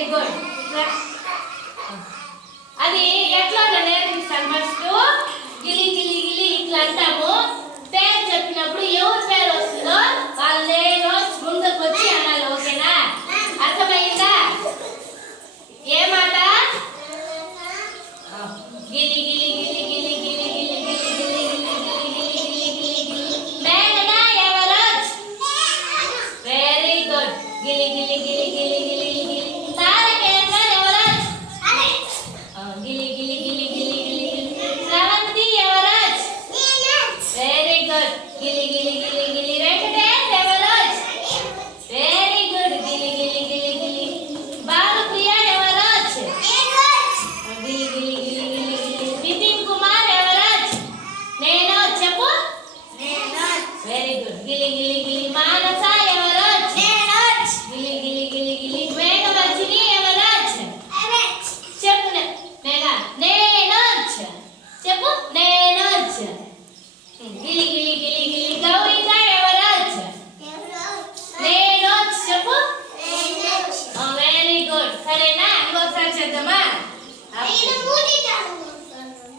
Very good అది ఎట్లా నేర్పిస్తాను ఫస్ట్ గిలి గిలి గిలి ఇట్లా అంటాము పేరు చెప్పినప్పుడు ఎవరు పేరు వస్తుందో వాళ్ళ నేను ముందుకు వచ్చి అనాలి ఓకేనా అర్థమైందా ఏ మాట గిలి గిలి గిలి గిలి గిలి గిలి గిలి గిలి గిలి గిలి గిలి గిలి గిలి మేఘనా ఎవరోజ్ వెరీ గుడ్ గిలి గిలి గిలి കിളി കിളി കിളി. Apple.